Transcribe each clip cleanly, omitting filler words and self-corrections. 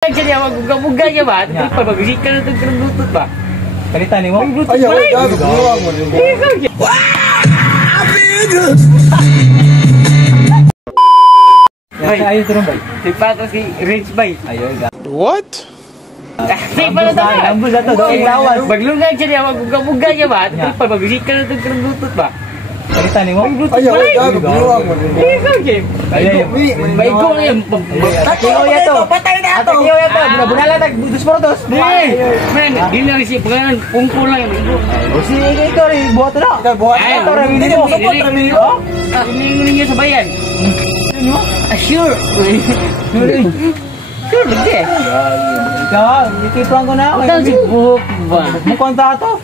Jadi awak buka-buka aja, Pak. Kenapa bagasikan itu kena Bluetooth, Pak? Kalitan ni mo? Bluetooth. Ayo, gago, bunuang mo. Ayo turun bay. Siapa si Rich Bay? Ayo ga. What? Siapa na tayo? Ambul dato doing lawas. Baglungan jadi awak buka-buka aja, Pak. Kenapa bagasikan itu kena Bluetooth, Pak? Kalitan ni mo? Ayo, gago, bunuang mo. Ayo. Baik kau ni. Kio ya to. Patay na to. Kio ya to. Buna latag dos portos. Men, di lang si pengen kumpul lang. Si ikaw rin buhat na. Buhat Ay, ito rin hindi mo. mo support kami mo. Ini niya sa bayan. Sure. Sure lagi. Ikaw, ikipuan ko na. Ang sibuk ba? Mo kontato.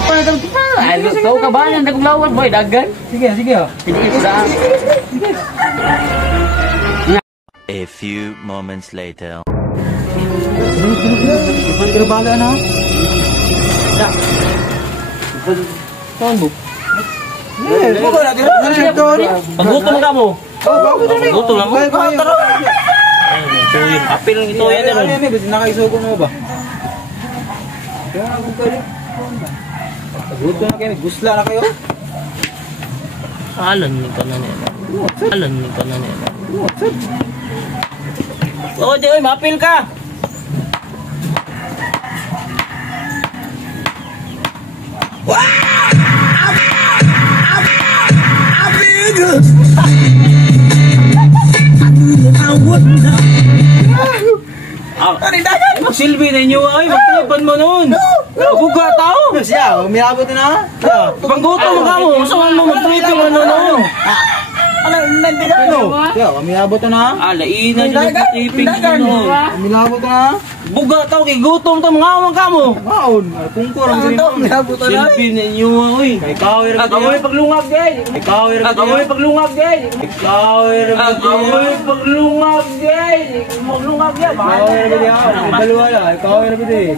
Paano tayo pa? Ay, kau kabahan ng lawan boy dagan. Sige, sige. Hindi sa. A few moments later. Ipan ka bala na. Saan mo? Buka na dito. Paggutom ka mo. Paggutom lang mo. Apil ng ito yan. Ano yan? Ba't nakaisugo mo ba? Gusto na kayo. Gusla na kayo. Alan ni ka na nila. Alan ni ka na nila. Oh, di oy, mapil ka. Silbi na inyo ay. Magtilipan mo nun. Buga tao. Siya, umiabot na. Paggutom ka mo. Saan mo mag-tweet yung ano no? Ano, nandiyan mo? Siya, umiabot na. Alaina nyo nag-tiping mo. Umiabot na. Buga tao kay gutom to mga awang ka mo. Maon. Tungkol ang sinimo. Silbi ninyo oy. Kay kawir At amoy paglungag gay. Kay kawir At amoy paglungag gay. kawir At amoy paglungag gay. Maglungag gay. Kawir ba diya? Dalawa la. Kawir ba di?